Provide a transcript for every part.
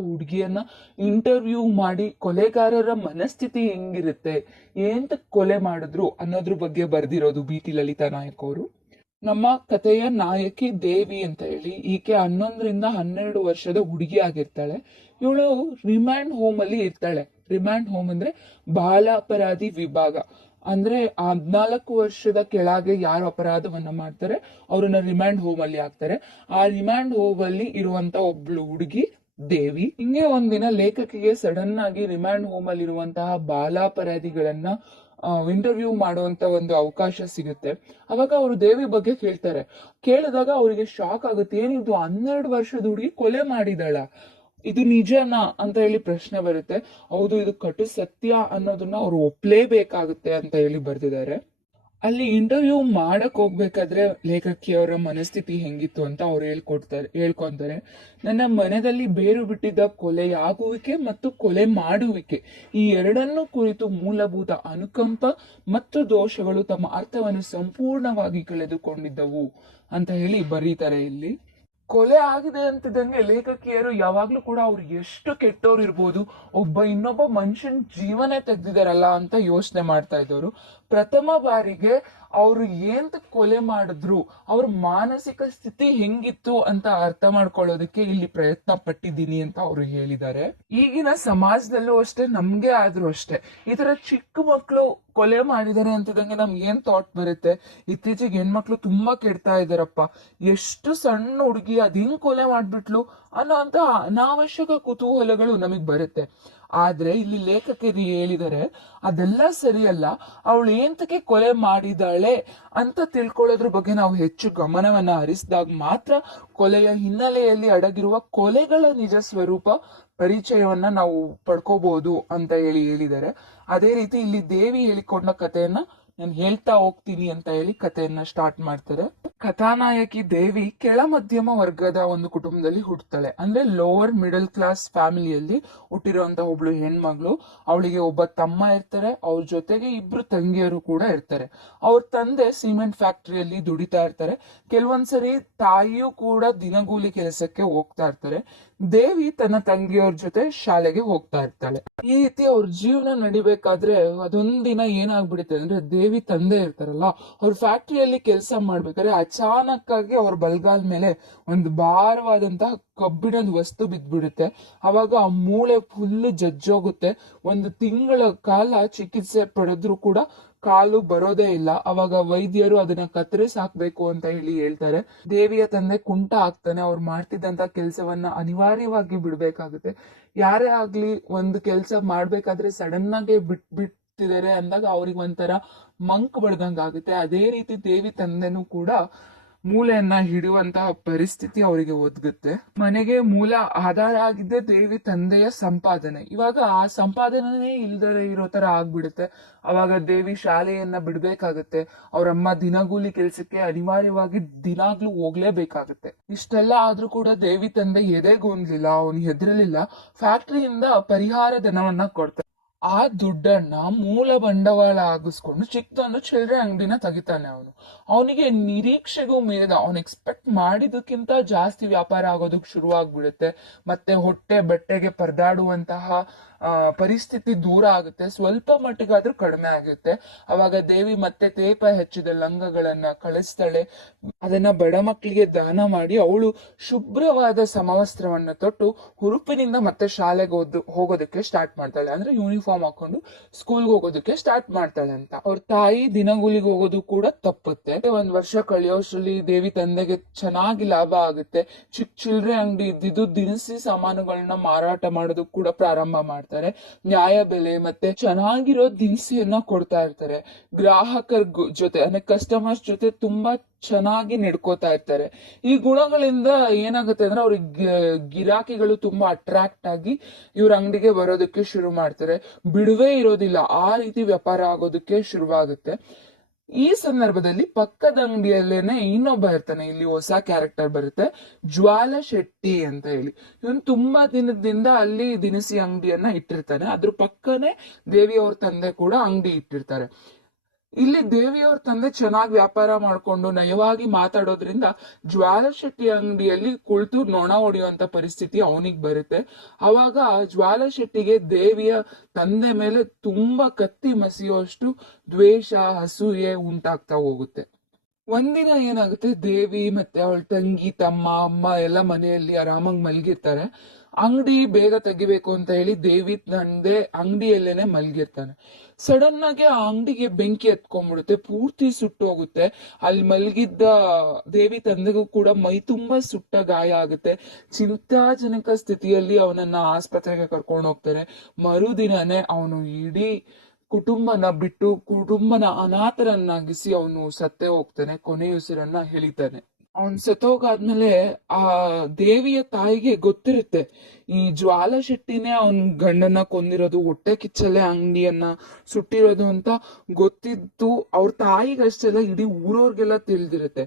ಹುಡುಗಿಯನ್ನ interview ಮಾಡಿ ಕೊಲೆಗಾರರ ಮನಸ್ಥಿತಿ ಹೆಂಗಿರುತ್ತೆ, ಏಂತ ಕೊಲೆ ಮಾಡಿದ್ರು ಅನ್ನೋದ್ರ ಬಗ್ಗೆ ಬರ್ದಿರೋದು ಬಿ.ಟಿ. ಲಲಿತಾ ನಾಯಕ್ ಅವರು. ನಮ್ಮ ಕಥೆಯ ನಾಯಕಿ ದೇವಿ ಅಂತ ಹೇಳಿ, ಈಕೆ 11ರಿಂದ 12 ವರ್ಷದ ಹುಡುಗಿ ಆಗಿರ್ತಾಳೆ. ಇವಳು ರಿಮ್ಯಾಂಡ್ ಹೋಮ್ ಅಲ್ಲಿ ಇರ್ತಾಳೆ. ರಿಮ್ಯಾಂಡ್ ಹೋಮ್ ಅಂದ್ರೆ ಬಾಲ ಅಪರಾಧಿ ವಿಭಾಗ. ಅಂದ್ರೆ 14 ವರ್ಷದ ಕೆಳಗೆ ಯಾರು ಅಪರಾಧವನ್ನ ಮಾಡ್ತಾರೆ ಅವ್ರನ್ನ ರಿಮ್ಯಾಂಡ್ ಹೋಮ್ ಅಲ್ಲಿ ಹಾಕ್ತಾರೆ. ಆ ರಿಮ್ಯಾಂಡ್ ಹೋಮ್ ಅಲ್ಲಿ ಇರುವಂತ ಒಬ್ಳು ಹುಡುಗಿ ದೇವಿ. ಹಿಂಗೆ ಒಂದಿನ ಲೇಖಕಿಗೆ ಸಡನ್ ಆಗಿ ರಿಮ್ಯಾಂಡ್ ಹೋಮ್ ಅಲ್ಲಿ ಇರುವಂತಹ ಬಾಲಾಪರಾಧಿಗಳನ್ನ ಇಂಟರ್ವ್ಯೂ ಮಾಡುವಂತ ಒಂದು ಅವಕಾಶ ಸಿಗುತ್ತೆ. ಅವಾಗ ಅವರು ದೇವಿ ಬಗ್ಗೆ ಕೇಳಿದಾಗ ಅವರಿಗೆ ಶಾಕ್ ಆಗುತ್ತೆ. ಏನಿದು 12 ವರ್ಷದ ಹುಡುಗಿ ಕೊಲೆ ಮಾಡಿದಾಳ, ಇದು ನಿಜನಾ ಅಂತ ಹೇಳಿ ಪ್ರಶ್ನೆ ಬರುತ್ತೆ. ಹೌದು, ಇದು ಕಟು ಸತ್ಯ ಅನ್ನೋದನ್ನ ಅವ್ರು ಒಪ್ಲೇಬೇಕಾಗುತ್ತೆ ಅಂತ ಹೇಳಿ ಬರ್ದಿದ್ದಾರೆ. ಅಲ್ಲಿ ಇಂಟರ್ವ್ಯೂ ಮಾಡಕ್ ಹೋಗ್ಬೇಕಾದ್ರೆ ಲೇಖಕಿಯವರ ಮನಸ್ಥಿತಿ ಹೆಂಗಿತ್ತು ಅಂತ ಅವ್ರು ಹೇಳ್ಕೊಂತಾರೆ. ನನ್ನ ಮನದಲ್ಲಿ ಬೇರು ಬಿಟ್ಟಿದ್ದ ಕೊಲೆಯಾಗುವಿಕೆ ಮತ್ತು ಕೊಲೆ ಮಾಡುವಿಕೆ, ಈ ಎರಡನ್ನೂ ಕುರಿತು ಮೂಲಭೂತ ಅನುಕಂಪ ಮತ್ತು ದೋಷಗಳು ತಮ್ಮ ಅರ್ಥವನ್ನು ಸಂಪೂರ್ಣವಾಗಿ ಕಳೆದುಕೊಂಡಿದ್ದವು ಅಂತ ಹೇಳಿ ಬರೀತಾರೆ. ಇಲ್ಲಿ ಕೊಲೆ ಆಗಿದೆ ಅಂತಿದ್ದಂಗೆ ಲೇಖಕಿಯರು ಯಾವಾಗ್ಲೂ ಕೂಡ ಅವ್ರು ಎಷ್ಟು ಕೆಟ್ಟವ್ರು ಇರ್ಬೋದು, ಇನ್ನೊಬ್ಬ ಮನುಷ್ಯನ್ ಜೀವನ ತೆಗ್ದಿದಾರಲ್ಲ ಅಂತ ಯೋಚನೆ ಮಾಡ್ತಾ ಇದ್ದವರು. ಪ್ರಥಮ ಬಾರಿಗೆ ಅವರು ಏಂತ ಕೊಲೆ ಮಾಡಿದ್ರು, ಅವ್ರ ಮಾನಸಿಕ ಸ್ಥಿತಿ ಹೆಂಗಿತ್ತು ಅಂತ ಅರ್ಥ ಮಾಡ್ಕೊಳ್ಳೋದಕ್ಕೆ ಇಲ್ಲಿ ಪ್ರಯತ್ನ ಪಟ್ಟಿದ್ದೀನಿ ಅಂತ ಅವರು ಹೇಳಿದ್ದಾರೆ. ಈಗಿನ ಸಮಾಜದಲ್ಲೂ ಅಷ್ಟೇ, ನಮ್ಗೆ ಆದ್ರೂ ಅಷ್ಟೇ, ಈ ತರ ಚಿಕ್ಕ ಮಕ್ಕಳು ಕೊಲೆ ಮಾಡಿದ್ದಾರೆ ಅಂತಿದಂಗೆ ನಮ್ಗೆ ಏನ್ ಥಾಟ್ ಬರುತ್ತೆ, ಇತ್ತೀಚೆಗೆ ಹೆಣ್ಮಕ್ಳು ತುಂಬಾ ಕೆಡ್ತಾ ಇದಾರಪ್ಪ, ಎಷ್ಟು ಸಣ್ಣ ಹುಡುಗಿ ಅದ್ ಹೆಂಗ್ ಕೊಲೆ ಮಾಡ್ಬಿಟ್ಲು ಅನ್ನೋ ಅಂತ ಅನಾವಶ್ಯಕ ಕುತೂಹಲಗಳು ನಮಗ್ ಬರುತ್ತೆ. ಆದ್ರೆ ಇಲ್ಲಿ ಲೇಖಕರು ಹೇಳಿದರೆ ಅದೆಲ್ಲ ಸರಿಯಲ್ಲ. ಅವಳು ಏಂತಕ್ಕೆ ಕೊಲೆ ಮಾಡಿದಾಳೆ ಅಂತ ತಿಳ್ಕೊಳ್ಳೋದ್ರ ಬಗ್ಗೆ ನಾವು ಹೆಚ್ಚು ಗಮನವನ್ನ ಹರಿಸಿದಾಗ ಮಾತ್ರ ಕೊಲೆಯ ಹಿನ್ನೆಲೆಯಲ್ಲಿ ಅಡಗಿರುವ ಕೊಲೆಗಳ ನಿಜ ಸ್ವರೂಪ ಪರಿಚಯವನ್ನ ನಾವು ಪಡ್ಕೋಬಹುದು ಅಂತ ಹೇಳಿದ್ದಾರೆ. ಅದೇ ರೀತಿ ಇಲ್ಲಿ ದೇವಿ ಹೇಳಿಕೊಂಡ ಕಥೆಯನ್ನ ನಾನು ಹೇಳ್ತಾ ಹೋಗ್ತೀನಿ ಅಂತ ಹೇಳಿ ಕಥೆಯನ್ನ ಸ್ಟಾರ್ಟ್ ಮಾಡ್ತಾರೆ. ಕಥಾನಾಯಕಿ ದೇವಿ ಕೆಳ ಮಧ್ಯಮ ವರ್ಗದ ಒಂದು ಕುಟುಂಬದಲ್ಲಿ ಹುಟ್ಟುತ್ತಾಳೆ. ಅಂದ್ರೆ ಲೋವರ್ ಮಿಡಲ್ ಕ್ಲಾಸ್ ಫ್ಯಾಮಿಲಿಯಲ್ಲಿ ಹುಟ್ಟಿರುವಂತ ಒಬ್ಳು ಹೆಣ್ಮಗಳು. ಅವಳಿಗೆ ಒಬ್ಬ ತಮ್ಮ ಇರ್ತಾರೆ, ಅವ್ರ ಜೊತೆಗೆ 2 ತಂಗಿಯರು ಕೂಡ ಇರ್ತಾರೆ. ಅವ್ರ ತಂದೆ ಸಿಮೆಂಟ್ ಫ್ಯಾಕ್ಟರಿಯಲ್ಲಿ ದುಡಿತಾ ಇರ್ತಾರೆ. ಕೆಲವೊಂದ್ಸರಿ ತಾಯಿಯೂ ಕೂಡ ದಿನಗೂಲಿ ಕೆಲಸಕ್ಕೆ ಹೋಗ್ತಾ ಇರ್ತಾರೆ. ದೇವಿ ತನ್ನ ತಂಗಿಯವ್ರ ಜೊತೆ ಶಾಲೆಗೆ ಹೋಗ್ತಾ ಇರ್ತಾಳೆ. ಈ ರೀತಿ ಅವ್ರ ಜೀವನ ನಡಿಬೇಕಾದ್ರೆ ಅದೊಂದಿನ ಏನಾಗ್ಬಿಡುತ್ತೆ ಅಂದ್ರೆ, ದೇವಿ ತಂದೆ ಇರ್ತಾರಲ್ಲ, ಅವ್ರ ಫ್ಯಾಕ್ಟರಿಯಲ್ಲಿ ಕೆಲಸ ಮಾಡ್ಬೇಕಾದ್ರೆ ಅಚಾನಕ್ ಆಗಿ ಅವ್ರ ಬಲ್ಗಾಲ್ ಮೇಲೆ ಒಂದು ಭಾರವಾದಂತಹ ಕಬ್ಬಿಣದ ವಸ್ತು ಬಿದ್ದ್ಬಿಡುತ್ತೆ. ಅವಾಗ ಆ ಮೂಳೆ ಫುಲ್ ಜಜ್ಜೋಗುತ್ತೆ. 1 ತಿಂಗಳ ಕಾಲ ಚಿಕಿತ್ಸೆ ಪಡೆದ್ರು ಕೂಡ ಕಾಲು ಬರೋದೇ ಇಲ್ಲ. ಅವಾಗ ವೈದ್ಯರು ಅದನ್ನ ಕತ್ತರಿಸಿ ಹಾಕ್ಬೇಕು ಅಂತ ಹೇಳ್ತಾರೆ. ದೇವಿಯ ತಂದೆ ಕುಂಟ ಆಗ್ತಾನೆ. ಅವ್ರು ಮಾಡ್ತಿದ್ದಂತ ಕೆಲಸವನ್ನ ಅನಿವಾರ್ಯವಾಗಿ ಬಿಡ್ಬೇಕಾಗುತ್ತೆ. ಯಾರೇ ಆಗ್ಲಿ ಒಂದು ಕೆಲಸ ಮಾಡ್ಬೇಕಾದ್ರೆ ಸಡನ್ ಆಗಿ ಬಿಟ್ಟಿದ್ದಾರೆ ಅಂದಾಗ ಅವ್ರಿಗೆ ಒಂಥರ ಮಂಕ್ ಬಡ್ದಂಗ ಆಗುತ್ತೆ. ಅದೇ ರೀತಿ ದೇವಿ ತಂದೆನೂ ಕೂಡ ಮೂಲೆಯನ್ನ ಹಿಡುವಂತಹ ಪರಿಸ್ಥಿತಿ ಅವರಿಗೆ ಒದಗುತ್ತೆ. ಮನೆಗೆ ಮೂಲ ಆಧಾರ ಆಗಿದ್ದೆ ದೇವಿ ತಂದೆಯ ಸಂಪಾದನೆ. ಇವಾಗ ಆ ಸಂಪಾದನೆ ಇಲ್ದರೆ ಇರೋ ತರ ಆಗ್ಬಿಡುತ್ತೆ. ಅವಾಗ ದೇವಿ ಶಾಲೆಯನ್ನ ಬಿಡ್ಬೇಕಾಗತ್ತೆ. ಅವರಮ್ಮ ದಿನಗೂಲಿ ಕೆಲ್ಸಕ್ಕೆ ಅನಿವಾರ್ಯವಾಗಿ ದಿನಾಗ್ಲೂ ಹೋಗ್ಲೇಬೇಕಾಗತ್ತೆ. ಇಷ್ಟೆಲ್ಲ ಆದ್ರೂ ಕೂಡ ದೇವಿ ತಂದೆ ಎದೆಗೊಂಡ್ಲಿಲ್ಲ, ಅವನು ಹೆದರಲಿಲ್ಲ. ಫ್ಯಾಕ್ಟರಿಯಿಂದ ಪರಿಹಾರ ಧನವನ್ನ ಕೊಡ್ತಾರೆ. ಆ ದುಡ್ಡನ್ನ ಮೂಲ ಬಂಡವಾಳ ಆಗಿಸ್ಕೊಂಡು ಚಿಕ್ಕದೊಂದು ಚಿಲ್ಲರೆ ಅಂಗಡಿನ ತೆಗಿತಾನೆ ಅವನು. ಅವನಿಗೆ ನಿರೀಕ್ಷೆಗೂ ಮೀರಿದ, ಅವನು ಎಕ್ಸ್ಪೆಕ್ಟ್ ಮಾಡಿದಕ್ಕಿಂತ ಜಾಸ್ತಿ ವ್ಯಾಪಾರ ಆಗೋದಕ್ಕೆ ಶುರುವಾಗ್ಬಿಡುತ್ತೆ. ಮತ್ತೆ ಹೊಟ್ಟೆ ಬಟ್ಟೆಗೆ ಪರದಾಡುವಂತಹ ಪರಿಸ್ಥಿತಿ ದೂರ ಆಗುತ್ತೆ. ಸ್ವಲ್ಪ ಮಟ್ಟಿಗಾದ್ರೂ ಕಡಿಮೆ ಆಗುತ್ತೆ. ಅವಾಗ ದೇವಿ ಮತ್ತೆ ತೇಪ ಹೆಚ್ಚಿದ ಲಂಗಗಳನ್ನ ಕಳಿಸ್ತಾಳೆ. ಅದನ್ನ ಬಡ ಮಕ್ಕಳಿಗೆ ದಾನ ಮಾಡಿ ಅವಳು ಶುಭ್ರವಾದ ಸಮವಸ್ತ್ರವನ್ನ ತೊಟ್ಟು ಹುರುಪಿನಿಂದ ಮತ್ತೆ ಶಾಲೆಗೆ ಹೋಗೋದಕ್ಕೆ ಸ್ಟಾರ್ಟ್ ಮಾಡ್ತಾಳೆ. ಅಂದ್ರೆ ಯೂನಿಫಾರ್ಮ್ ಹಾಕೊಂಡು ಸ್ಕೂಲ್ಗೆ ಹೋಗೋದಕ್ಕೆ ಸ್ಟಾರ್ಟ್ ಮಾಡ್ತಾಳೆ ಅಂತ. ಅವ್ರ ತಾಯಿ ದಿನಗೂಲಿಗೆ ಹೋಗೋದು ಕೂಡ ತಪ್ಪುತ್ತೆ. 1 ವರ್ಷ ಕಳೆಯೋಷ್ಟ್ರಲ್ಲಿ ದೇವಿ ತಂದೆಗೆ ಚೆನ್ನಾಗಿ ಲಾಭ ಆಗುತ್ತೆ. ಚಿಲ್ಲರೆ ಅಂಗಡಿ ಇದ್ದಿದ್ದು ದಿನಸಿ ಸಾಮಾನುಗಳನ್ನ ಮಾರಾಟ ಮಾಡೋದಕ್ಕೆ ಕೂಡ ಪ್ರಾರಂಭ ಮಾಡ್ತಾರೆ. ನ್ಯಾಯ ಬೆಲೆ ಮತ್ತೆ ಚೆನ್ನಾಗಿರೋ ದಿನಸಿಯನ್ನ ಕೊಡ್ತಾ ಇರ್ತಾರೆ. ಗ್ರಾಹಕರ ಜೊತೆ ಅಂದ್ರೆ ಕಸ್ಟಮರ್ಸ್ ಜೊತೆ ತುಂಬಾ ಚೆನ್ನಾಗಿ ನಡ್ಕೋತಾ ಇರ್ತಾರೆ. ಈ ಗುಣಗಳಿಂದ ಏನಾಗುತ್ತೆ ಅಂದ್ರೆ ಅವ್ರಿಗೆ ಗಿರಾಕಿಗಳು ತುಂಬಾ ಅಟ್ರಾಕ್ಟ್ ಆಗಿ ಇವ್ರ ಅಂಗಡಿಗೆ ಬರೋದಕ್ಕೆ ಶುರು ಮಾಡ್ತಾರೆ. ಬಿಡುವೇ ಇರೋದಿಲ್ಲ, ಆ ರೀತಿ ವ್ಯಾಪಾರ ಆಗೋದಕ್ಕೆ ಶುರುವಾಗುತ್ತೆ. ಈ ಸಂದರ್ಭದಲ್ಲಿ ಪಕ್ಕದ ಅಂಗಡಿಯಲ್ಲೇನೆ ಇನ್ನೊಬ್ಬ ಇರ್ತಾನೆ. ಇಲ್ಲಿ ಹೊಸ ಕ್ಯಾರೆಕ್ಟರ್ ಬರುತ್ತೆ, ಜ್ವಾಲ ಶೆಟ್ಟಿ ಅಂತ ಹೇಳಿ. ಇವನು ತುಂಬಾ ದಿನದಿಂದ ಅಲ್ಲಿ ದಿನಸಿ ಅಂಗಡಿಯನ್ನ ಇಟ್ಟಿರ್ತಾನೆ. ಅದ್ರ ಪಕ್ಕನೆ ದೇವಿ ಅವ್ರ ತಂದೆ ಕೂಡ ಅಂಗಡಿ ಇಟ್ಟಿರ್ತಾರೆ. ಇಲ್ಲಿ ದೇವಿಯವ್ರ ತಂದೆ ಚೆನ್ನಾಗಿ ವ್ಯಾಪಾರ ಮಾಡ್ಕೊಂಡು ನಯವಾಗಿ ಮಾತಾಡೋದ್ರಿಂದ ಜ್ವಾಲ ಶೆಟ್ಟಿ ಅಂಗಡಿಯಲ್ಲಿ ಕುಳಿತು ನೊಣ ಹೊಡೆಯುವಂತ ಪರಿಸ್ಥಿತಿ ಅವನಿಗೆ ಬರುತ್ತೆ. ಅವಾಗ ಜ್ವಾಲ ಶೆಟ್ಟಿಗೆ ದೇವಿಯ ತಂದೆ ಮೇಲೆ ತುಂಬಾ ಕತ್ತಿ ಮಸಿಯುವಷ್ಟು ದ್ವೇಷ, ಅಸೂಯೆ ಉಂಟಾಗ್ತಾ ಹೋಗುತ್ತೆ. ಒಂದಿನ ಏನಾಗುತ್ತೆ, ದೇವಿ ಮತ್ತೆ ಅವಳ ತಂಗಿ, ತಮ್ಮ, ಅಮ್ಮ ಎಲ್ಲ ಮನೆಯಲ್ಲಿ ಆರಾಮಾಗಿ ಮಲಗಿರ್ತಾರೆ. ಅಂಗಡಿ ಬೇಗ ತೆಗಿಬೇಕು ಅಂತ ಹೇಳಿ ದೇವಿ ತಂದೆ ಅಂಗಡಿಯಲ್ಲೇನೆ ಮಲಗಿರ್ತಾನೆ. ಸಡನ್ ಆಗಿ ಆ ಅಂಗಡಿಗೆ ಬೆಂಕಿ ಎತ್ಕೊಂಡ್ಬಿಡುತ್ತೆ, ಪೂರ್ತಿ ಸುಟ್ಟು ಹೋಗುತ್ತೆ. ಅಲ್ಲಿ ಮಲಗಿದ್ದ ದೇವಿ ತಂದೆಗೂ ಕೂಡ ಮೈ ತುಂಬಾ ಸುಟ್ಟ ಗಾಯ ಆಗುತ್ತೆ. ಚಿಂತಾಜನಕ ಸ್ಥಿತಿಯಲ್ಲಿ ಅವನನ್ನ ಆಸ್ಪತ್ರೆಗೆ ಕರ್ಕೊಂಡು ಹೋಗ್ತಾರೆ. ಮರುದಿನನೇ ಅವನು ಇಡೀ ಕುಟುಂಬನ ಬಿಟ್ಟು ಕುಟುಂಬನ ಅನಾಥರನ್ನಾಗಿಸಿ ಅವನು ಸತ್ತೇ ಹೋಗ್ತಾನೆ, ಕೊನೆಯುಸಿರನ್ನ ಎಳಿತಾನೆ. ಅವನ್ ಸತ್ತೋಗಾದ್ಮೇಲೆ ಆ ದೇವಿಯ ತಾಯಿಗೆ ಗೊತ್ತಿರುತ್ತೆ ಈ ಜ್ವಾಲ ಶೆಟ್ಟಿನೇ ಅವನ್ ಗಂಡನ ಕೊಂದಿರೋದು, ಹೊಟ್ಟೆ ಕಿಚ್ಚಲ್ಲೇ ಅಂಗಡಿಯನ್ನ ಸುಟ್ಟಿರೋದು ಅಂತ ಗೊತ್ತಿದ್ದು ಅವ್ರ ತಾಯಿಗಷ್ಟೆಲ್ಲ ಇಡೀ ಊರವ್ರಿಗೆಲ್ಲ ತಿಳಿದಿರುತ್ತೆ.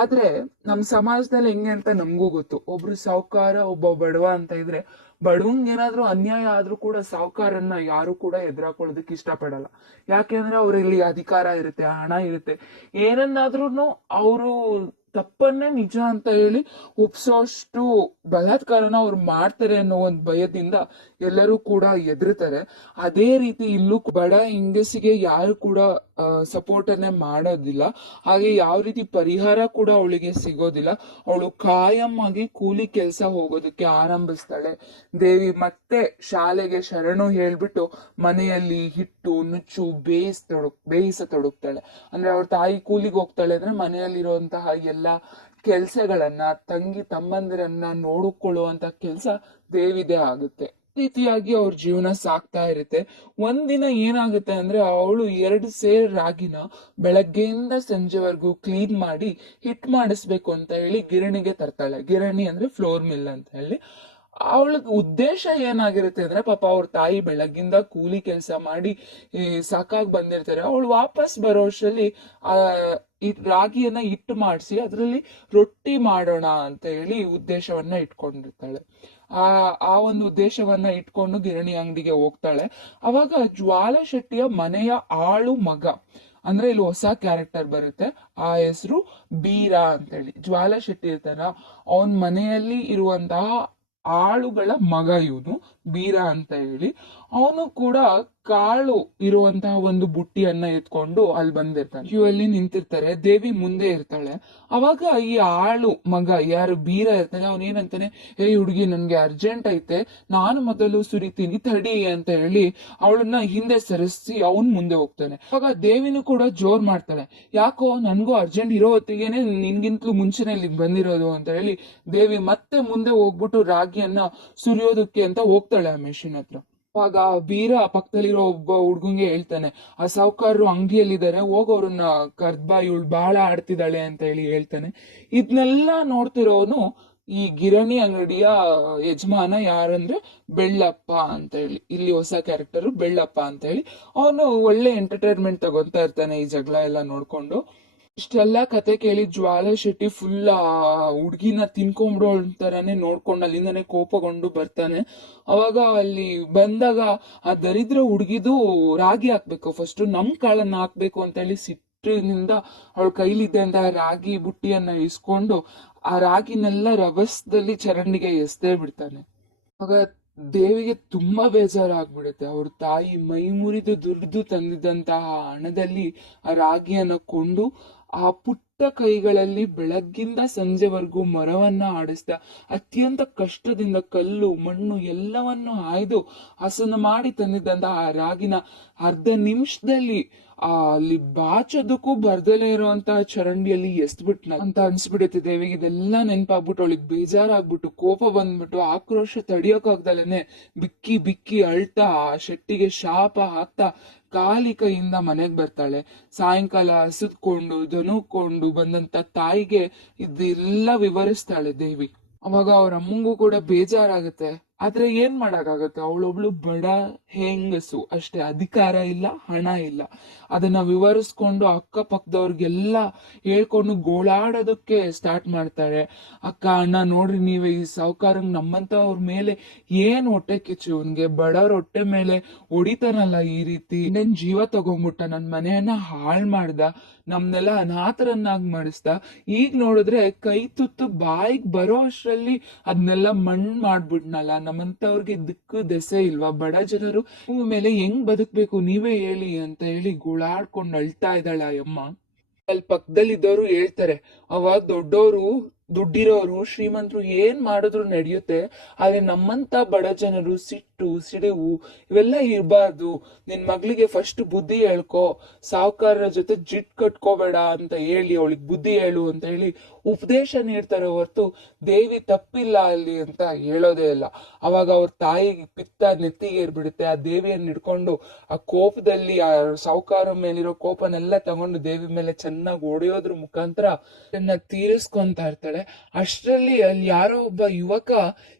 ಆದ್ರೆ ನಮ್ ಸಮಾಜದಲ್ಲಿ ಹೆಂಗೆ ಅಂತ ನಮಗೂ ಗೊತ್ತು. ಒಬ್ರು ಸಾಹುಕಾರ, ಒಬ್ಬ ಬಡವ ಅಂತ ಇದ್ರೆ ಬಡವಂಗ್ ಏನಾದ್ರೂ ಅನ್ಯಾಯ ಆದ್ರೂ ಕೂಡ ಸಾಹುಕಾರನ್ನ ಯಾರು ಕೂಡ ಎದುರಾಕೊಳ್ಳೋದಕ್ಕೆ ಇಷ್ಟಪಡಲ್ಲ. ಯಾಕೆಂದ್ರೆ ಅವ್ರಲ್ಲಿ ಅಧಿಕಾರ ಇರುತ್ತೆ, ಹಣ ಇರುತ್ತೆ. ಏನನ್ನಾದ್ರೂ ಅವರು ತಪ್ಪನ್ನೇ ನಿಜ ಅಂತ ಹೇಳಿ ಒಪ್ಸೋಷ್ಟು ಬಲಾತ್ಕಾರನ ಅವ್ರು ಮಾಡ್ತಾರೆ ಅನ್ನೋ ಒಂದು ಭಯದಿಂದ ಎಲ್ಲರೂ ಕೂಡ ಎದುರುತ್ತಾರೆ. ಅದೇ ರೀತಿ ಇಲ್ಲೂ ಬಡ ಹೆಂಗಸಿಗೆ ಯಾರು ಕೂಡ ಸಪೋರ್ಟ್ ಅನ್ನೇ ಮಾಡೋದಿಲ್ಲ. ಹಾಗೆ ಯಾವ ರೀತಿ ಪರಿಹಾರ ಕೂಡ ಅವಳಿಗೆ ಸಿಗೋದಿಲ್ಲ. ಅವಳು ಕಾಯಂ ಆಗಿ ಕೂಲಿ ಕೆಲಸ ಹೋಗೋದಕ್ಕೆ ಆರಂಭಿಸ್ತಾಳೆ. ದೇವಿ ಮತ್ತೆ ಶಾಲೆಗೆ ಶರಣು ಹೇಳ್ಬಿಟ್ಟು ಮನೆಯಲ್ಲಿ ಹಿಟ್ಟು ನುಚ್ಚು ಬೇಯಿಸತೊಡಗ್ತಾಳೆ. ಅಂದ್ರೆ ಅವ್ರ ತಾಯಿ ಕೂಲಿಗೆ ಹೋಗ್ತಾಳೆ ಅಂದ್ರೆ ಮನೆಯಲ್ಲಿರುವಂತಹ ಎಲ್ಲ ಕೆಲ್ಸಗಳನ್ನ, ತಂಗಿ ತಮ್ಮಂದಿರನ್ನ ನೋಡಿಕೊಳ್ಳುವಂತ ಕೆಲ್ಸ ದೇವಿದೆ ಆಗುತ್ತೆ. ರೀತಿಯಾಗಿ ಅವ್ರ ಜೀವನ ಸಾಕ್ತಾ ಇರುತ್ತೆ. ಒಂದಿನ ಏನಾಗುತ್ತೆ ಅಂದ್ರೆ ಅವಳು 2 ಸೇರ್ ರಾಗಿನ ಬೆಳಗ್ಗೆಯಿಂದ ಸಂಜೆವರೆಗೂ ಕ್ಲೀನ್ ಮಾಡಿ ಹಿಟ್ ಮಾಡಿಸ್ಬೇಕು ಅಂತ ಹೇಳಿ ಗಿರಣಿಗೆ ತರ್ತಾಳೆ. ಗಿರಣಿ ಅಂದ್ರೆ ಫ್ಲೋರ್ ಮಿಲ್ ಅಂತ ಹೇಳಿ. ಅವಳ ಉದ್ದೇಶ ಏನಾಗಿರುತ್ತೆ ಅಂದ್ರೆ, ಪಾಪ ಅವ್ರ ತಾಯಿ ಬೆಳಗ್ಗಿಂದ ಕೂಲಿ ಕೆಲಸ ಮಾಡಿ ಸಾಕಾಗಿ ಬಂದಿರ್ತಾರೆ. ಅವಳು ವಾಪಸ್ ಬರೋ ಅಷ್ಟರಲ್ಲಿ ಈ ರಾಗಿಯನ್ನ ಹಿಟ್ಟು ಮಾಡಿಸಿ ಅದರಲ್ಲಿ ರೊಟ್ಟಿ ಮಾಡೋಣ ಅಂತ ಹೇಳಿ ಉದ್ದೇಶವನ್ನ ಇಟ್ಕೊಂಡಿರ್ತಾಳೆ. ಆ ಒಂದು ಉದ್ದೇಶವನ್ನ ಇಟ್ಕೊಂಡು ಗಿರಣಿ ಅಂಗಡಿಗೆ ಹೋಗ್ತಾಳೆ. ಅವಾಗ ಜ್ವಾಲ ಶೆಟ್ಟಿಯ ಮನೆಯ ಆಳು ಮಗ, ಅಂದ್ರೆ ಇಲ್ಲಿ ಹೊಸ ಕ್ಯಾರೆಕ್ಟರ್ ಬರುತ್ತೆ, ಆ ಹೆಸರು ಬೀರ ಅಂತ ಹೇಳಿ. ಜ್ವಾಲ ಶೆಟ್ಟಿ ಇರ್ತಾನ, ಅವನ್ ಮನೆಯಲ್ಲಿ ಇರುವಂತಹ ಆಳುಗಳ ಮಗ ಇವನು ಬೀರ ಅಂತ ಹೇಳಿ. ಅವನು ಕೂಡ ಕಾಳು ಇರುವಂತಹ ಒಂದು ಬುಟ್ಟಿಯನ್ನ ಎತ್ಕೊಂಡು ಅಲ್ಲಿ ಬಂದಿರ್ತಾನೆ. ಕ್ಯೂ ಅಲ್ಲಿ ನಿಂತಿರ್ತಾರೆ, ದೇವಿ ಮುಂದೆ ಇರ್ತಾಳೆ. ಅವಾಗ ಈ ಆಳು ಮಗ ಯಾರು ಬೀರ ಇರ್ತಾನೆ, ಅವನ್ ಏನಂತಾನೆ, ಏ ಹುಡುಗಿ ನನ್ಗೆ ಅರ್ಜೆಂಟ್ ಐತೆ, ನಾನು ಮೊದಲು ಸುರಿತೀನಿ ತಡಿ ಅಂತ ಹೇಳಿ ಅವಳನ್ನ ಹಿಂದೆ ಸರಿಸಿ ಅವನ್ ಮುಂದೆ ಹೋಗ್ತಾನೆ. ಅವಾಗ ದೇವಿನೂ ಕೂಡ ಜೋರ್ ಮಾಡ್ತಾಳೆ, ಯಾಕೋ ನನ್ಗೂ ಅರ್ಜೆಂಟ್ ಇರೋ ಹೊತ್ತಿಗೆನೆ ನಿನ್ಗಿಂತಲೂ ಮುಂಚೆನೆ ಇಲ್ಲಿಗೆ ಬಂದಿರೋದು ಅಂತ ಹೇಳಿ ದೇವಿ ಮತ್ತೆ ಮುಂದೆ ಹೋಗ್ಬಿಟ್ಟು ರಾಗಿಯನ್ನ ಸುರಿಯೋದಕ್ಕೆ ಅಂತ ಹೋಗ್ತಾಳೆ ಆ ಮೆಷಿನ್ ಹತ್ರ. ಅವಾಗ ವೀರ ಪಕ್ಕದಲ್ಲಿರೋ ಒಬ್ಬ ಹುಡ್ಗಂಗೆ ಹೇಳ್ತಾನೆ, ಆ ಸಾಹುಕಾರರು ಅಂಗಡಿಯಲ್ಲಿದ್ದಾರೆ, ಹೋಗೋರನ್ನ ಕರ್ದ್ಬಾ, ಇವಳು ಬಾಳ ಆಡ್ತಿದ್ದಾಳೆ ಅಂತ ಹೇಳಿ ಹೇಳ್ತಾನೆ. ಇದನ್ನೆಲ್ಲ ನೋಡ್ತಿರೋನು ಈ ಗಿರಣಿ ಅಂಗಡಿಯ ಯಜಮಾನ ಯಾರಂದ್ರೆ ಬೆಳ್ಳಪ್ಪ ಅಂತ ಹೇಳಿ, ಇಲ್ಲಿ ಹೊಸ ಕ್ಯಾರೆಕ್ಟರ್ ಬೆಳ್ಳಪ್ಪ ಅಂತ ಹೇಳಿ. ಅವನು ಒಳ್ಳೆ ಎಂಟರ್ಟೈನ್ಮೆಂಟ್ ತಗೊಂತಾ ಇರ್ತಾನೆ ಈ ಜಗಳ ಎಲ್ಲ ನೋಡ್ಕೊಂಡು. ಇಷ್ಟೆಲ್ಲ ಕತೆ ಕೇಳಿ ಜ್ವಾಲ ಶೆಟ್ಟಿ ಫುಲ್ ಆ ಹುಡ್ಗಿನ ತಿನ್ಕೊಂಡ್ಬಿಡೋ ತರಾನೇ ನೋಡ್ಕೊಂಡು ಅಲ್ಲಿಂದಾನೆ ಕೋಪಗೊಂಡು ಬರ್ತಾನೆ. ಅವಾಗ ಅಲ್ಲಿ ಬಂದಾಗ ಆ ದರಿದ್ರ ಹುಡ್ಗಿದು ರಾಗಿ ಹಾಕ್ಬೇಕು, ಫಸ್ಟ್ ನಮ್ ಕಾಳನ್ನ ಹಾಕ್ಬೇಕು ಅಂತ ಹೇಳಿ ಸಿಟ್ಟಿನಿಂದ ಅವಳ ಕೈಲಿದ್ದೆ ಅಂತ ರಾಗಿ ಬುಟ್ಟಿಯನ್ನ ಇಸ್ಕೊಂಡು ಆ ರಾಗಿನೆಲ್ಲ ರಭಸದಲ್ಲಿ ಚರಂಡಿಗೆ ಎಸ್ದೇ ಬಿಡ್ತಾನೆ. ಆಗ ದೇವಿಗೆ ತುಂಬಾ ಬೇಜಾರಾಗ್ಬಿಡುತ್ತೆ. ಅವ್ರ ತಾಯಿ ಮೈ ಮುರಿದು ದುಡ್ದು ತಂದಿದ್ದಂತಹ ಹಣದಲ್ಲಿ ಆ ರಾಗಿಯನ್ನ ಕೊಂಡು ಆ ಪುಟ್ಟ ಕೈಗಳಲ್ಲಿ ಬೆಳಗ್ಗಿಂದ ಸಂಜೆವರೆಗೂ ಮರವನ್ನ ಆಡಿಸ್ದ ಅತ್ಯಂತ ಕಷ್ಟದಿಂದ ಕಲ್ಲು ಮಣ್ಣು ಎಲ್ಲವನ್ನು ಆಯ್ದು ಹಸನ ಮಾಡಿ ತಂದಿದ್ದಂತಹ ಆ ರಾಗಿನ ಅರ್ಧ ನಿಮಿಷದಲ್ಲಿ ಅಲ್ಲಿ ಬಾಚೋದಕ್ಕೂ ಬರ್ದಲೇ ಇರುವಂತಹ ಚರಂಡಿಯಲ್ಲಿ ಎಸ್ಬಿಟ್ನ ಅಂತ ಅನ್ಸ್ಬಿಡುತ್ತೆ ದೇವಿಗೆ. ಇದೆಲ್ಲ ನೆನ್ಪಾಗ್ಬಿಟ್ಟು ಅವಳಿಗೆ ಬೇಜಾರಾಗ್ಬಿಟ್ಟು ಕೋಪ ಬಂದ್ಬಿಟ್ಟು ಆಕ್ರೋಶ ತಡಿಯೋಕಾಗ್ದಲೇನೆ ಬಿಕ್ಕಿ ಬಿಕ್ಕಿ ಅಳ್ತಾ ಆ ಶೆಟ್ಟಿಗೆ ಶಾಪ ಹಾಕ್ತಾ ಖಾಲಿ ಕೈಯಿಂದ ಮನೆಗ್ ಬರ್ತಾಳೆ. ಸಾಯಂಕಾಲ ಹಸಿದ್ಕೊಂಡು ದನುಕೊಂಡು ಬಂದಂತ ತಾಯಿಗೆ ಇದೆಲ್ಲ ವಿವರಿಸ್ತಾಳೆ ದೇವಿ. ಅವಾಗ ಅವ್ರ ಅಮ್ಮಂಗೂ ಕೂಡ ಬೇಜಾರಾಗುತ್ತೆ. ಆದ್ರೆ ಏನ್ ಮಾಡಕ್ಕಾಗತ್ತೆ, ಅವಳೊಬ್ಳು ಬಡ ಹೆಂಗಸು ಅಷ್ಟೇ, ಅಧಿಕಾರ ಇಲ್ಲ, ಹಣ ಇಲ್ಲ. ಅದನ್ನ ವಿವರಿಸ್ಕೊಂಡು ಅಕ್ಕಪಕ್ಕದವ್ರಿಗೆಲ್ಲ ಹೇಳ್ಕೊಂಡು ಗೋಳಾಡೋದಕ್ಕೆ ಸ್ಟಾರ್ಟ್ ಮಾಡ್ತಾಳೆ. ಅಕ್ಕ ಅಣ್ಣ ನೋಡ್ರಿ, ನೀವೇ ಈ ಸಾವುಕಾರಂಗ್ ನಮ್ಮಂತವ್ರ ಮೇಲೆ ಏನ್ ಹೊಟ್ಟೆ ಕಿಚ್ಚು, ಇವನ್ಗೆ ಬಡವ್ರ ಹೊಟ್ಟೆ ಮೇಲೆ ಹೊಡಿತಾನಲ್ಲ ಈ ರೀತಿ, ನನ್ ಜೀವ ತಗೊಂಡ್ಬಿಟ್ಟ, ನನ್ ಮನೆಯನ್ನ ಹಾಳ್ ಮಾಡ್ದ, ನಮ್ನೆಲ್ಲ ಅನಾಥರನ್ನಾಗಿ ಮಾಡಿಸ್ದ. ಈಗ ನೋಡಿದ್ರೆ ಕೈ ತುತ್ತು ಬಾಯಿಗೆ ಬರೋ ಅಷ್ಟ್ರಲ್ಲಿ ಅದನ್ನೆಲ್ಲ ಮಣ್ಣು ಮಾಡ್ಬಿಟ್ನಲ್ಲ. ನಮ್ಮಂತವ್ರಿಗೆ ದಿಕ್ಕು ದೆಸೆ ಇಲ್ವಾ? ಬಡ ಜನರು ಮೇಲೆ ಹೆಂಗ್ ಬದುಕ್ಬೇಕು ನೀವೇ ಹೇಳಿ ಅಂತ ಹೇಳಿ ಗೋಳಾಡ್ಕೊಂಡು ಅಳ್ತಾ ಇದ್ದಾಳ ಆ ಅಮ್ಮ. ಅಲ್ಲಿ ಪಕ್ಕದಲ್ಲಿದ್ದವರು ಹೇಳ್ತಾರೆ, ಅವ ದೊಡ್ಡವರು, ದುಡ್ಡಿರೋರು, ಶ್ರೀಮಂತರು ಏನ್ ಮಾಡಿದ್ರು ನಡೆಯುತ್ತೆ, ಆದ್ರೆ ನಮ್ಮಂತ ಬಡ ಜನರು ಸಿಟ್ಟು, ಸಿಡುವು ಇವೆಲ್ಲ ಇರಬಾರ್ದು. ನಿನ್ ಮಗಳಿಗೆ ಫಸ್ಟ್ ಬುದ್ಧಿ ಹೇಳ್ಕೊ, ಸಾವುಕಾರರ ಜೊತೆ ಜಿಟ್ ಕಟ್ಕೋಬೇಡ ಅಂತ ಹೇಳಿ ಅವಳಿಗೆ ಬುದ್ಧಿ ಹೇಳು ಅಂತ ಹೇಳಿ ಉಪದೇಶ ನೀಡ್ತಾರೆ ಹೊರತು ದೇವಿ ತಪ್ಪಿಲ್ಲ ಅಲ್ಲಿ ಅಂತ ಹೇಳೋದೇ ಇಲ್ಲ. ಅವಾಗ ಅವ್ರ ತಾಯಿಗೆ ಪಿತ್ತ ನೆತ್ತಿಗೆ ಏರ್ಬಿಡುತ್ತೆ. ಆ ದೇವಿಯನ್ನು ಹಿಡ್ಕೊಂಡು ಆ ಕೋಪದಲ್ಲಿ, ಆ ಸಾವುಕಾರ ಮೇಲಿರೋ ಕೋಪನೆಲ್ಲ ತಗೊಂಡು ದೇವಿ ಮೇಲೆ ಚೆನ್ನಾಗಿ ಹೊಡೆಯೋದ್ರ ಮುಖಾಂತರ ತೀರಿಸ್ಕೊಂತ ಇರ್ತಾಳೆ. ಅಷ್ಟರಲ್ಲಿ ಅಲ್ಲಿ ಯಾರೋ ಒಬ್ಬ ಯುವಕ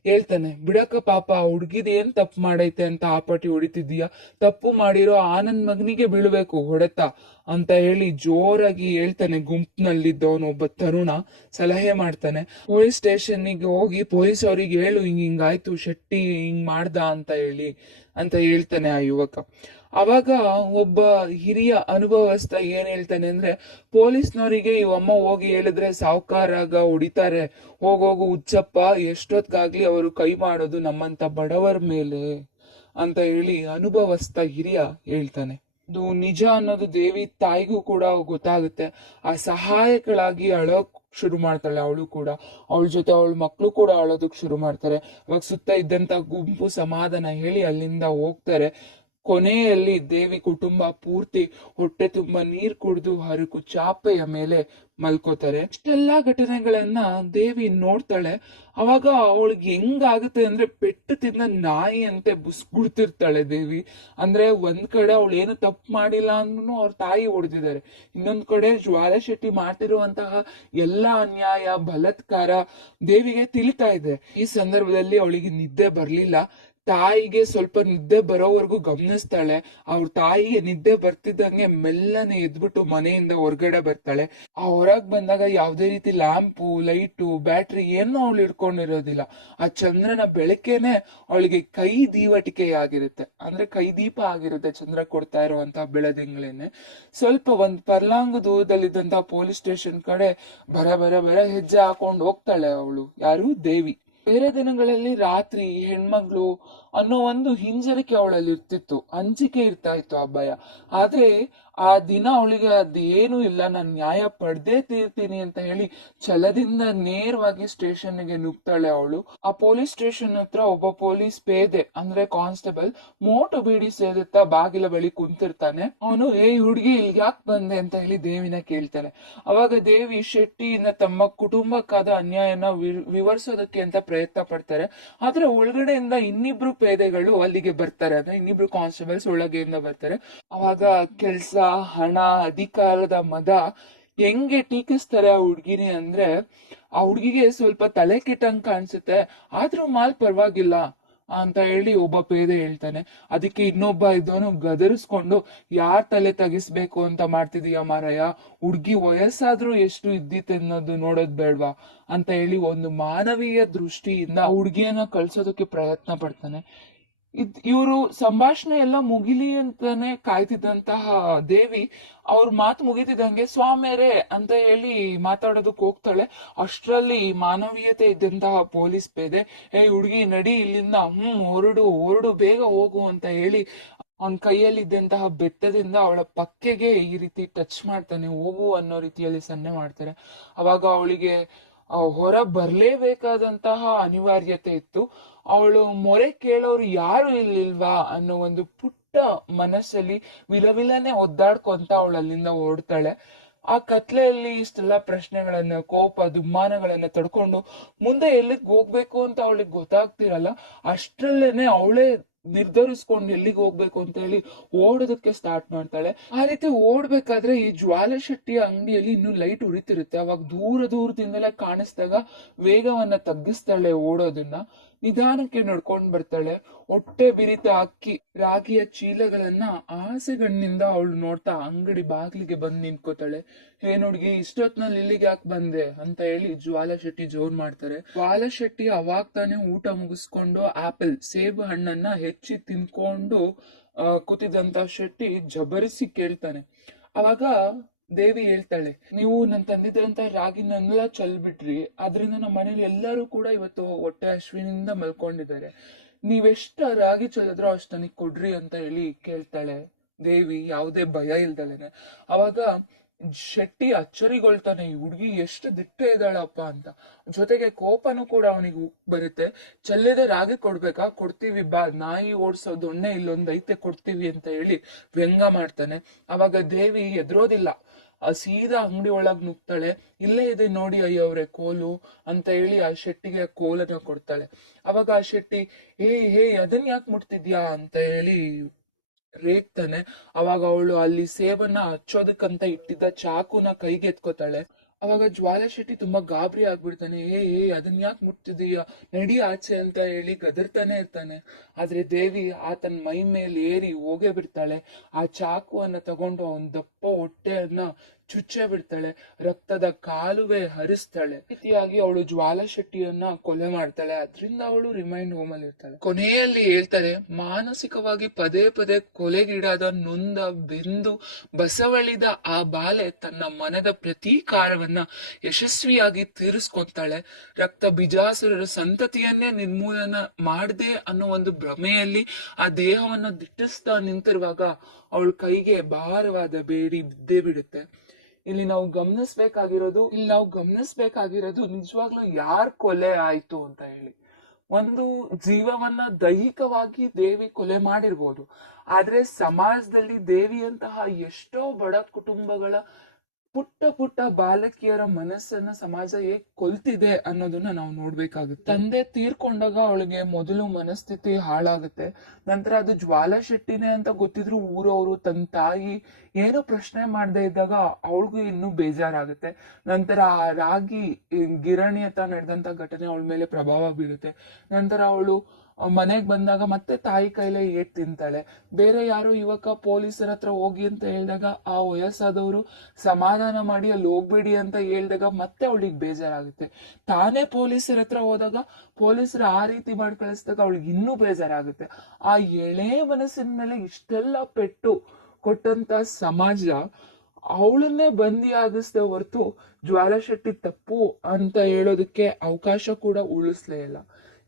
ಹೇಳ್ತಾನೆ, ಬಿಡಕ ಪಾಪ, ಹುಡ್ಗಿದ್ ಏನ್ ತಪ್ಪು ಮಾಡೈತೆ ಅಂತ ಆ ಪಟ್ಟಿ ಹೊಡಿತಿದೀಯ, ತಪ್ಪು ಮಾಡಿರೋ ಆ ನನ್ ಮಗನಿಗೆ ಬೀಳ್ಬೇಕು ಹೊಡೆತ ಅಂತ ಹೇಳಿ ಜೋರಾಗಿ ಹೇಳ್ತಾನೆ. ಗುಂಪಿನಲ್ಲಿದ್ದವನು ಒಬ್ಬ ತರುಣ ಸಲಹೆ ಮಾಡ್ತಾನೆ, ಪೊಲೀಸ್ ಸ್ಟೇಷನ್ಗೆ ಹೋಗಿ ಪೊಲೀಸ್ ಅವ್ರಿಗೆ ಹೇಳು, ಹಿಂಗಾಯ್ತು, ಶೆಟ್ಟಿ ಹಿಂಗ್ ಮಾಡ್ದ ಅಂತ ಹೇಳ್ತಾನೆ ಆ ಯುವಕ. ಅವಾಗ ಒಬ್ಬ ಹಿರಿಯ ಅನುಭವಸ್ಥ ಏನ್ ಹೇಳ್ತಾನೆ ಅಂದ್ರೆ, ಪೊಲೀಸ್ನವರಿಗೆ ಇವಮ್ಮ ಹೋಗಿ ಹೇಳಿದ್ರೆ ಸಾವುಕಾರಾಗ ಹೊಡಿತಾರೆ, ಹೋಗೋಗು ಹುಚ್ಚಪ್ಪ, ಎಷ್ಟೊತ್ಗಾಗ್ಲಿ ಅವರು ಕೈ ಮಾಡೋದು ನಮ್ಮಂತ ಬಡವರ ಮೇಲೆ ಅಂತ ಹೇಳಿ ಅನುಭವಸ್ಥ ಹಿರಿಯ ಹೇಳ್ತಾನೆ. ಅದು ನಿಜ ಅನ್ನೋದು ದೇವಿ ತಾಯಿಗೂ ಕೂಡ ಗೊತ್ತಾಗುತ್ತೆ. ಆ ಸಹಾಯಕಳಾಗಿ ಅಳೋಕ್ ಶುರು ಮಾಡ್ತಾಳೆ ಅವಳು ಕೂಡ. ಅವಳ ಜೊತೆ ಅವಳ ಮಕ್ಕಳು ಕೂಡ ಅಳೋದಕ್ ಶುರು ಮಾಡ್ತಾರೆ. ಅವಾಗ ಸುತ್ತ ಇದ್ದಂತ ಗುಂಪು ಸಮಾಧಾನ ಹೇಳಿ ಅಲ್ಲಿಂದ ಹೋಗ್ತಾರೆ. ಕೊನೆಯಲ್ಲಿ ದೇವಿ ಕುಟುಂಬ ಪೂರ್ತಿ ಹೊಟ್ಟೆ ತುಂಬಾ ನೀರ್ ಕುಡಿದು ಹರಕು ಚಾಪೆಯ ಮೇಲೆ ಮಲ್ಕೋತಾರೆ. ಇಷ್ಟೆಲ್ಲಾ ಘಟನೆಗಳನ್ನ ದೇವಿ ನೋಡ್ತಾಳೆ. ಅವಾಗ ಅವಳಿಗೆ ಹೆಂಗಾಗುತ್ತೆ ಅಂದ್ರೆ, ಪೆಟ್ಟು ತಿಂದ ನಾಯಿ ಅಂತೆ ಬುಸ್ಗುಡ್ತಿರ್ತಾಳೆ ದೇವಿ. ಅಂದ್ರೆ ಒಂದ್ ಕಡೆ ಅವಳು ಏನು ತಪ್ಪು ಮಾಡಿಲ್ಲ ಅಂದ್ರೂ ಅವ್ರ ತಾಯಿ ಹೊಡೆದಿದ್ದಾರೆ, ಇನ್ನೊಂದ್ ಕಡೆ ಜ್ವಾಲೆ ಶೆಟ್ಟಿ ಮಾಡ್ತಿರುವಂತಹ ಎಲ್ಲಾ ಅನ್ಯಾಯ, ಬಲಾತ್ಕಾರ ದೇವಿಗೆ ತಿಳಿತಾ ಇದೆ. ಈ ಸಂದರ್ಭದಲ್ಲಿ ಅವಳಿಗೆ ನಿದ್ದೆ ಬರ್ಲಿಲ್ಲ. ತಾಯಿಗೆ ಸ್ವಲ್ಪ ನಿದ್ದೆ ಬರೋವರೆಗೂ ಗಮನಿಸ್ತಾಳೆ. ಅವ್ರ ತಾಯಿಗೆ ನಿದ್ದೆ ಬರ್ತಿದ್ದಂಗೆ ಮೆಲ್ಲನೆ ಎದ್ಬಿಟ್ಟು ಮನೆಯಿಂದ ಹೊರಗಡೆ ಬರ್ತಾಳೆ. ಆ ಹೊರಗ್ ಬಂದಾಗ ಯಾವ್ದೇ ರೀತಿ ಲ್ಯಾಂಪು, ಲೈಟು, ಬ್ಯಾಟ್ರಿ ಏನೋ ಅವಳು ಇಟ್ಕೊಂಡಿರೋದಿಲ್ಲ. ಆ ಚಂದ್ರನ ಬೆಳಕೇನೆ ಅವಳಿಗೆ ಕೈ ದೀವಟಿಕೆ ಆಗಿರುತ್ತೆ, ಅಂದ್ರೆ ಕೈ ದೀಪ ಆಗಿರುತ್ತೆ ಚಂದ್ರ ಕೊಡ್ತಾ ಇರುವಂತಹ ಬೆಳದಿಂಗಳೇನೆ. ಸ್ವಲ್ಪ ಒಂದ್ ಪರ್ಲಾಂಗ್ ದೂರದಲ್ಲಿದ್ದಂತಹ ಪೊಲೀಸ್ ಸ್ಟೇಷನ್ ಕಡೆ ಬರ ಹೆಜ್ಜೆ ಹಾಕೊಂಡು ಹೋಗ್ತಾಳೆ ಅವಳು. ಯಾರು? ದೇವಿ. ಬೇರೆ ದಿನಗಳಲ್ಲಿ ರಾತ್ರಿ ಹೆಣ್ಮಗ್ಳು ಅನ್ನೋ ಒಂದು ಹಿಂಜರಿಕೆ ಅವಳಲ್ಲಿ ಇರ್ತಿತ್ತು, ಅಂಜಿಕೆ ಇರ್ತಾ ಇತ್ತು, ಆ ಭಯ. ಆದ್ರೆ ಆ ದಿನ ಅವಳಿಗೆ ಅದೇನು ಇಲ್ಲ, ನಾನು ನ್ಯಾಯ ಪಡೆದೇ ತೀರ್ತೀನಿ ಅಂತ ಹೇಳಿ ಛಲದಿಂದ ನೇರವಾಗಿ ಸ್ಟೇಷನ್ಗೆ ನುಗ್ತಾಳೆ ಅವಳು. ಆ ಪೊಲೀಸ್ ಸ್ಟೇಷನ್ ಹತ್ರ ಒಬ್ಬ ಪೊಲೀಸ್ ಪೇದೆ, ಅಂದ್ರೆ ಕಾನ್ಸ್ಟೇಬಲ್, ಮೋಟು ಬೀಡಿ ಸೇದುತ್ತಾ ಬಾಗಿಲ ಬಳಿ ಕುಂತಿರ್ತಾನೆ. ಅವನು, ಏಯ್ ಹುಡುಗಿ, ಇಲ್ಲಿಗೆ ಯಾಕೆ ಬಂದೆ ಅಂತ ಹೇಳಿ ದೇವಿನ ಕೇಳ್ತಾನೆ. ಅವಾಗ ದೇವಿ ಶೆಟ್ಟಿಯಿಂದ ತಮ್ಮ ಕುಟುಂಬಕ್ಕಾದ ಅನ್ಯಾಯನ ವಿವರಿಸೋದಕ್ಕೆ ಅಂತ ಪ್ರಯತ್ನ ಪಡ್ತಾರೆ. ಆದ್ರೆ ಒಳಗಡೆಯಿಂದ ಇನ್ನಿಬ್ರು ಪೇದೆಗಳು ಅಲ್ಲಿಗೆ ಬರ್ತಾರೆ, ಅಂದ್ರೆ ಇನ್ನಿಬ್ರು ಕಾನ್ಸ್ಟೇಬಲ್ಸ್ ಒಳಗೆಯಿಂದ ಬರ್ತಾರೆ. ಅವಾಗ ಕೆಲ್ಸ, ಹಣ, ಅಧಿಕಾರದ ಮದ ಹೆಂಗೆ ಟೀಕಿಸ್ತಾರೆ ಆ ಹುಡ್ಗಿನಿ ಅಂದ್ರೆ, ಆ ಹುಡ್ಗಿಗೆ ಸ್ವಲ್ಪ ತಲೆ ಕೆಟ್ಟಂಗ್ ಕಾಣಿಸುತ್ತೆ, ಆದ್ರೂ ಮಾಲ್ ಪರವಾಗಿಲ್ಲ ಅಂತ ಹೇಳಿ ಒಬ್ಬ ಪೇದೆ ಹೇಳ್ತಾನೆ. ಅದಕ್ಕೆ ಇನ್ನೊಬ್ಬ ಇದ್ದವನು ಗದರಿಸ್ಕೊಂಡು, ಯಾರ್ ತಲೆ ತಗಿಸ್ಬೇಕು ಅಂತ ಮಾಡ್ತಿದೀಯ ಮಾರಯ್ಯ, ಹುಡ್ಗಿ ವಯಸ್ಸಾದ್ರೂ ಎಷ್ಟು ಇದ್ದಿತ್ತು ಅನ್ನೋದು ನೋಡೋದ್ ಬೇಡ್ವಾ ಅಂತ ಹೇಳಿ ಒಂದು ಮಾನವೀಯ ದೃಷ್ಟಿಯಿಂದ ಹುಡ್ಗಿಯನ್ನ ಕಳ್ಸೋದಕ್ಕೆ ಪ್ರಯತ್ನ ಪಡ್ತಾನೆ. ಇವರು ಸಂಭಾಷಣೆ ಎಲ್ಲ ಮುಗಿಲಿ ಅಂತಾನೆ ಕಾಯ್ತಿದ್ದಂತಹ ದೇವಿ ಅವ್ರ ಮಾತು ಮುಗಿತಿದ್ದಂಗೆ ಸ್ವಾಮ್ಯರೇ ಅಂತ ಹೇಳಿ ಮಾತಾಡೋದಕ್ ಹೋಗ್ತಾಳೆ. ಅಷ್ಟರಲ್ಲಿ ಮಾನವೀಯತೆ ಇದ್ದಂತಹ ಪೊಲೀಸ್ ಪೇದೆ, ಹುಡುಗಿ ನಡಿ ಇಲ್ಲಿಂದ, ಹೊರಡು ಬೇಗ ಹೋಗು ಅಂತ ಹೇಳಿ ಅವನ್ ಕೈಯಲ್ಲಿದ್ದಂತಹ ಬೆತ್ತದಿಂದ ಅವಳ ಪಕ್ಕೆಗೆ ಈ ರೀತಿ ಟಚ್ ಮಾಡ್ತಾನೆ, ಹೋಗು ಅನ್ನೋ ರೀತಿಯಲ್ಲಿ ಸನ್ನೆ ಮಾಡ್ತಾರೆ. ಅವಾಗ ಅವಳಿಗೆ ಹೊರ ಬರ್ಲೇಬೇಕಾದಂತಹ ಅನಿವಾರ್ಯತೆ ಇತ್ತು. ಅವಳು ಮೊರೆ ಕೇಳೋರು ಯಾರು ಇಲ್ಲಿಲ್ವಾ ಅನ್ನೋ ಒಂದು ಪುಟ್ಟ ಮನಸ್ಸಲ್ಲಿ ವಿಲವಿಲನೆ ಒದ್ದಾಡ್ಕೊಂತ ಅವಳು ಅಲ್ಲಿಂದ ಓಡ್ತಾಳೆ. ಆ ಕತ್ಲೆಯಲ್ಲಿ ಇಷ್ಟೆಲ್ಲ ಪ್ರಶ್ನೆಗಳನ್ನ, ಕೋಪ, ದುಮ್ಮಾನಗಳನ್ನ ತಡ್ಕೊಂಡು ಮುಂದೆ ಎಲ್ಲಿಗೆ ಹೋಗ್ಬೇಕು ಅಂತ ಅವಳಿಗೆ ಗೊತ್ತಾಗ್ತಿರಲ್ಲ. ಅಷ್ಟ್ರಲ್ಲೇನೆ ಅವಳೇ ನಿರ್ಧರಿಸ್ಕೊಂಡು ಎಲ್ಲಿಗೆ ಹೋಗ್ಬೇಕು ಅಂತ ಹೇಳಿ ಓಡೋದಕ್ಕೆ ಸ್ಟಾರ್ಟ್ ಮಾಡ್ತಾಳೆ. ಆ ರೀತಿ ಓಡ್ಬೇಕಾದ್ರೆ ಈ ಜ್ವಾಲೆ ಶೆಟ್ಟಿಯ ಅಂಗಡಿಯಲ್ಲಿ ಇನ್ನು ಲೈಟ್ ಉರಿತಿರುತ್ತೆ. ಅವಾಗ ದೂರದಿಂದಲೇ ಕಾಣಿಸ್ದಾಗ ವೇಗವನ್ನ ತಗ್ಗಿಸ್ತಾಳೆ ಓಡೋದನ್ನ. ನಿಧಾನಕ್ಕೆ ನಡ್ಕೊಂಡ್ ಬರ್ತಾಳೆ. ಹೊಟ್ಟೆ ಬಿರಿತ ಅಕ್ಕಿ ರಾಗಿಯ ಚೀಲಗಳನ್ನ ಆಸೆಗಣ್ಣಿಂದ ಅವಳು ನೋಡ್ತಾ ಅಂಗಡಿ ಬಾಗ್ಲಿಗೆ ಬಂದ್ ನಿಂತ್ಕೋತಾಳೆ. ಹುಡ್ಗಿ, ಇಷ್ಟೊತ್ನಲ್ಲಿ ಇಲ್ಲಿಗೆ ಯಾಕೆ ಬಂದೆ ಅಂತ ಹೇಳಿ ಜ್ವಾಲ ಶೆಟ್ಟಿ ಜೋರ್ ಮಾಡ್ತಾರೆ. ಜ್ವಾಲ ಶೆಟ್ಟಿ ಅವಾಗ್ ತಾನೇ ಊಟ ಮುಗಿಸ್ಕೊಂಡು ಆಪಲ್ ಸೇಬು ಹಣ್ಣನ್ನ ಹೆಚ್ಚಿ ತಿನ್ಕೊಂಡು ಕೂತಿದಂತ ಶೆಟ್ಟಿ ಜಬರಿಸಿ ಕೇಳ್ತಾನೆ. ಅವಾಗ ದೇವಿ ಹೇಳ್ತಾಳೆ, ನೀವು ನನ್ ತಂದಿದ್ರಂತ ರಾಗಿನೆಲ್ಲ ಚೆಲ್ಬಿಟ್ರಿ, ಅದ್ರಿಂದ ನಮ್ಮ ಮನೇಲಿ ಎಲ್ಲರೂ ಕೂಡ ಇವತ್ತು ಹೊಟ್ಟೆ ಹಶ್ವಿನಿಂದ ಮಲ್ಕೊಂಡಿದ್ದಾರೆ. ನೀವೆಷ್ಟ ರಾಗಿ ಚೆಲ್ಲಿದ್ರೋ ಅಷ್ಟು ನನಗ್ ಕೊಡ್ರಿ ಅಂತ ಹೇಳಿ ಕೇಳ್ತಾಳೆ ದೇವಿ, ಯಾವುದೇ ಭಯ ಇಲ್ದಲೇನೆ. ಅವಾಗ ಶೆಟ್ಟಿ ಅಚ್ಚರಿಗೊಳ್ತಾನೆ, ಈ ಹುಡ್ಗಿ ಎಷ್ಟು ದಿಟ್ಟ ಇದ್ದಾಳಪ್ಪ ಅಂತ. ಜೊತೆಗೆ ಕೋಪನೂ ಕೂಡ ಅವನಿಗೆ ಬರುತ್ತೆ. ಚೆಲ್ಲಿದ ರಾಗಿ ಕೊಡ್ಬೇಕಾ, ಕೊಡ್ತೀವಿ ಬಾ, ನಾಯಿ ಓಡಿಸೋ ದೊಣ್ಣೆ ಇಲ್ಲೊಂದೈತೆ ಕೊಡ್ತೀವಿ ಅಂತ ಹೇಳಿ ವ್ಯಂಗ ಮಾಡ್ತಾನೆ. ಅವಾಗ ದೇವಿ ಎದ್ರೋದಿಲ್ಲ, ಸೀದಾ ಅಂಗಡಿ ಒಳಗ್ ನುಗ್ತಾಳೆ. ಇಲ್ಲೇ ಇದೆ ನೋಡಿ ಅಯ್ಯವ್ರೆ ಕೋಲು ಅಂತ ಹೇಳಿ ಆ ಶೆಟ್ಟಿಗೆ ಕೋಲನ್ನ ಕೊಡ್ತಾಳೆ. ಅವಾಗ ಆ ಶೆಟ್ಟಿ, ಹೇ ಅದನ್ ಯಾಕೆ ಮುಟ್ತಿದ್ಯಾ ಅಂತ ಹೇಳಿ ರೇಗ್ತಾನೆ. ಅವಾಗ ಅವಳು ಅಲ್ಲಿ ಸೇಬನ್ನ ಹಚ್ಚೋದಕ್ಕಂತ ಇಟ್ಟಿದ್ದ ಚಾಕುನ ಕೈಗೆ ಎತ್ಕೋತಾಳೆ. ಅವಾಗ ಜ್ವಾಲ ಶೆಟ್ಟಿ ತುಂಬಾ ಗಾಬರಿ ಆಗ್ಬಿಡ್ತಾನೆ. ಅದನ್ ಯಾಕೆ ಮುಟ್ತಿದೀಯ, ನಡಿ ಆಚೆ ಅಂತ ಹೇಳಿ ಗದರ್ತಾನೆ ಇರ್ತಾನೆ. ಆದ್ರೆ ದೇವಿ ಆತನ ಮೈ ಮೇಲೆ ಏರಿ ಹೋಗೇ ಬಿಡ್ತಾಳೆ. ಆ ಚಾಕುವನ್ನ ತಗೊಂಡು ಅವನ್ ದಪ್ಪ ಹೊಟ್ಟೆಯನ್ನ ಚುಚ್ಚೆ ಬಿಡ್ತಾಳೆ. ರಕ್ತದ ಕಾಲುವೆ ಹರಿಸ್ತಾಳೆ. ರೀತಿಯಾಗಿ ಅವಳು ಜ್ವಾಲ ಶೆಟ್ಟಿಯನ್ನ ಕೊಲೆ ಮಾಡ್ತಾಳೆ. ಅದರಿಂದ ಅವಳು ರಿಮೈಂಡ್ ಹೋಮ್ ಅಲ್ಲಿ ಇರ್ತಾಳೆ. ಕೊನೆಯಲ್ಲಿ ಹೇಳ್ತಾರೆ, ಮಾನಸಿಕವಾಗಿ ಪದೇ ಪದೇ ಕೊಲೆಗೀಡಾದ ನೊಂದ ಬೆಂದು ಬಸವಳಿದ ಆ ಬಾಲೆ ತನ್ನ ಮನದ ಪ್ರತೀಕಾರವನ್ನ ಯಶಸ್ವಿಯಾಗಿ ತೀರಿಸ್ಕೊಂತಾಳೆ. ರಕ್ತ ಬಿಜಾಸುರರ ಸಂತತಿಯನ್ನೇ ನಿರ್ಮೂಲನ ಮಾಡದೆ ಅನ್ನೋ ಒಂದು ಭ್ರಮೆಯಲ್ಲಿ ಆ ದೇಹವನ್ನ ದಿಟ್ಟಿಸ್ತಾ ನಿಂತಿರುವಾಗ ಅವಳ ಕೈಗೆ ಭಾರವಾದ ಬೇಡಿ ಬಿದ್ದೇ ಬಿಡುತ್ತೆ. ಇಲ್ಲಿ ನಾವು ಗಮನಿಸ್ಬೇಕಾಗಿರೋದು ನಿಜವಾಗ್ಲೂ ಯಾರ್ ಕೊಲೆ ಆಯ್ತು ಅಂತ ಹೇಳಿ. ಒಂದು ಜೀವವನ್ನ ದೈಹಿಕವಾಗಿ ದೇವಿ ಕೊಲೆ ಮಾಡಿರ್ಬೋದು, ಆದ್ರೆ ಸಮಾಜದಲ್ಲಿ ದೇವಿಯಂತಹ ಎಷ್ಟೋ ಬಡ ಕುಟುಂಬಗಳ ಪುಟ್ಟ ಪುಟ್ಟ ಬಾಲಕಿಯರ ಮನಸ್ಸನ್ನ ಸಮಾಜ ಹೇಗ್ ಕೊಲ್ತಿದೆ ಅನ್ನೋದನ್ನ ನಾವು ನೋಡ್ಬೇಕಾಗುತ್ತೆ. ತಂದೆ ತೀರ್ಕೊಂಡಾಗ ಅವಳಿಗೆ ಮೊದಲು ಮನಸ್ಥಿತಿ ಹಾಳಾಗುತ್ತೆ. ನಂತರ ಅದು ಜ್ವಾಲ ಶೆಟ್ಟಿನೇ ಅಂತ ಗೊತ್ತಿದ್ರು ಊರವರು ತನ್ನ ತಾಯಿ ಏನು ಪ್ರಶ್ನೆ ಮಾಡದೇ ಇದ್ದಾಗ ಅವಳಿಗೂ ಇನ್ನೂ ಬೇಜಾರಾಗುತ್ತೆ. ನಂತರ ಆ ರಾಗಿ ಗಿರಣಿ ಹತ್ರ ನಡೆದಂತ ಘಟನೆ ಅವಳ ಮೇಲೆ ಪ್ರಭಾವ ಬೀರುತ್ತೆ. ನಂತರ ಅವಳು ಮನೆಗ್ ಬಂದಾಗ ಮತ್ತೆ ತಾಯಿ ಕೈಲೇ ಏಟ್ ತಿಂತಾಳೆ. ಬೇರೆ ಯಾರೋ ಯುವಕ ಪೊಲೀಸರ ಹತ್ರ ಹೋಗಿ ಅಂತ ಹೇಳಿದಾಗ ಆ ವಯಸ್ಸಾದವರು ಸಮಾಧಾನ ಮಾಡಿ ಅಲ್ಲಿ ಹೋಗ್ಬೇಡಿ ಅಂತ ಹೇಳಿದಾಗ ಮತ್ತೆ ಅವಳಿಗೆ ಬೇಜಾರಾಗುತ್ತೆ. ತಾನೇ ಪೊಲೀಸರ ಹತ್ರ ಹೋದಾಗ ಪೊಲೀಸರು ಆ ರೀತಿ ಮಾಡಿ ಕಳಿಸಿದಾಗ ಅವಳಿಗೆ ಇನ್ನೂ ಬೇಜಾರಾಗುತ್ತೆ. ಆ ಎಳೆ ಮನಸ್ಸಿನ ಮೇಲೆ ಇಷ್ಟೆಲ್ಲ ಪೆಟ್ಟು ಕೊಟ್ಟಂತ ಸಮಾಜ ಅವಳನ್ನೇ ಬಂದಿ ಆಗಿಸ್ದೆ ಹೊರತು ಜ್ವಾಲ ಶೆಟ್ಟಿ ತಪ್ಪು ಅಂತ ಹೇಳೋದಕ್ಕೆ ಅವಕಾಶ ಕೂಡ ಉಳಿಸ್ಲೇ ಇಲ್ಲ.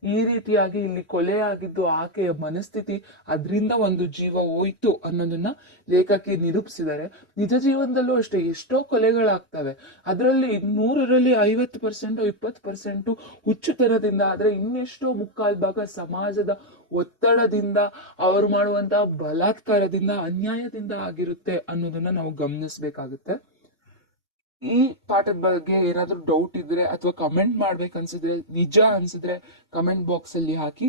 ಈ ರೀತಿಯಾಗಿ ಇಲ್ಲಿ ಕೊಲೆ ಆಗಿದ್ದು ಆಕೆಯ ಮನಸ್ಥಿತಿ, ಅದರಿಂದ ಒಂದು ಜೀವ ಹೋಯ್ತು ಅನ್ನೋದನ್ನ ಲೇಖಕಿ ನಿರೂಪಿಸಿದ್ದಾರೆ. ನಿಜ ಜೀವನದಲ್ಲೂ ಅಷ್ಟೇ ಎಷ್ಟೋ ಕೊಲೆಗಳಾಗ್ತವೆ. ಅದರಲ್ಲಿ 100ರಲ್ಲಿ 50% 20% ಹುಚ್ಚುತನದಿಂದ, ಆದ್ರೆ ಇನ್ನೆಷ್ಟೋ ಮುಕ್ಕಾಲ್ ಭಾಗ ಸಮಾಜದ ಒತ್ತಡದಿಂದ, ಅವರು ಮಾಡುವಂತಹ ಬಲಾತ್ಕಾರದಿಂದ, ಅನ್ಯಾಯದಿಂದ ಆಗಿರುತ್ತೆ ಅನ್ನೋದನ್ನ ನಾವು ಗಮನಿಸ್ಬೇಕಾಗುತ್ತೆ. ಈ ಪಾಠದ ಬಗ್ಗೆ ಏನಾದ್ರೂ ಡೌಟ್ ಇದ್ರೆ ಅಥವಾ ಕಮೆಂಟ್ ಮಾಡ್ಬೇಕನ್ಸಿದ್ರೆ, ನಿಜ ಅನ್ಸಿದ್ರೆ ಕಮೆಂಟ್ ಬಾಕ್ಸ್ ಅಲ್ಲಿ ಹಾಕಿ.